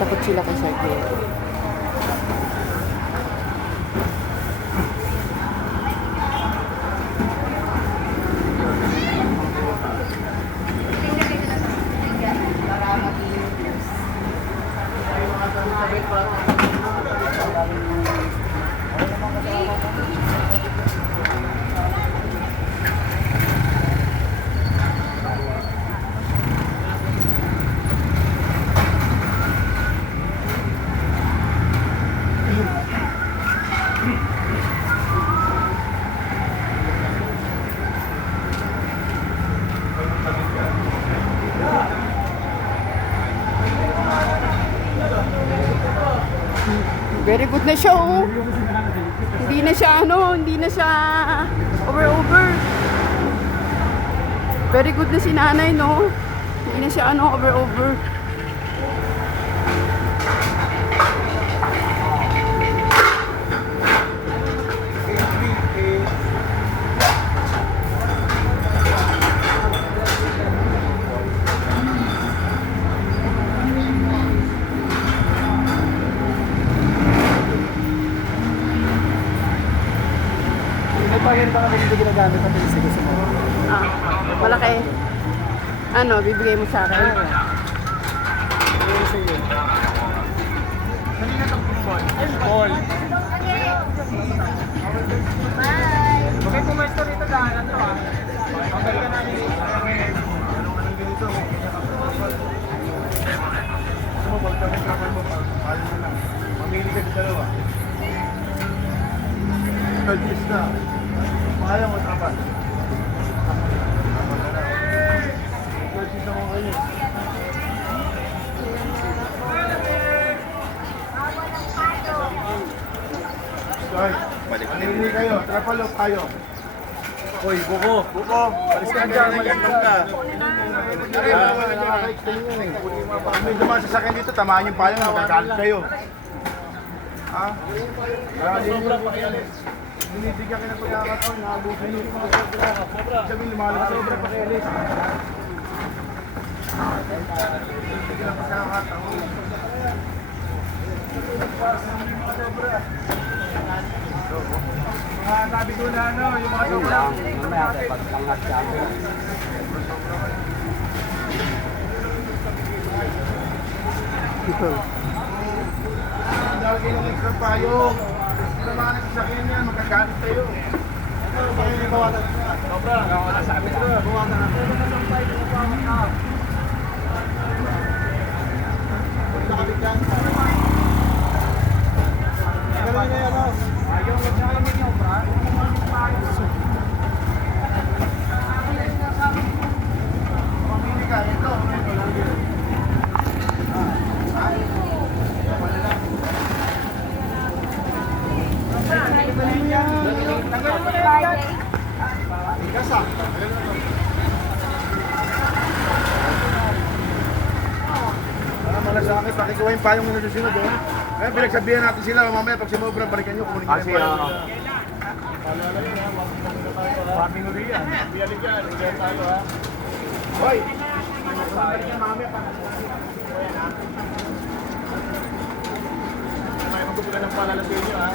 Takot sila kay Sergio. Very good na siya, oh. Hindi na siya hindi na siya over. Very good na si nanay, no? Hindi na siya over. Pagyan ba kami hindi ginagamit natin sa gusto mo? Malaki. Bibigay mo sa akin. Ayun sa iyo. Kanina itong football. Ball. Bye! Okay, pumesto rito dahil Pagkalikan namin. Anong ganito? Sumabag kami travel mo. Ayaw na lang. Mamili ka sa dalawa. Kalbis na. Ayaw mo tapat. Kalbis na mo kayo. Guys, hindi kayo. Trapalo tayo. Hoy, buko. Buko. Alis ka dyan. Maligyan ka. Pag may dumaan sa sakin dito, tamaan yung payong. Magagalit kayo. Ha? Sobrang pakialis. Binibigyan ka ng pagkakataon, nakabukin yung mga sobra. Sabihin, lumalang sobra pakialis. Binibigyan ng pagkakataon. Mga sabi ko na yung mga sobra. Mamaya tayo paglangat sa amin. Ang dahil kayo ng extra payong. Sila mga nagsasakyan yan, magkagalit kayo. Ano ba yung bawasan? Sobra. Sabi ko, bawasan na. Nakabigyan. Ganun na yan, ayaw magkakalit niyo, bra. Pamili ka, ito. Malasakit, pakikuha yung payong na susunod, oh. Kaya pinagsabihan natin sila, mamaya pag sumobra, balikan nyo, kukunin kayo yung payong. Paming uli yan, biyalig yan, hindi tayo, ha. Hoy! May magkukulan ng palala sa inyo, ha.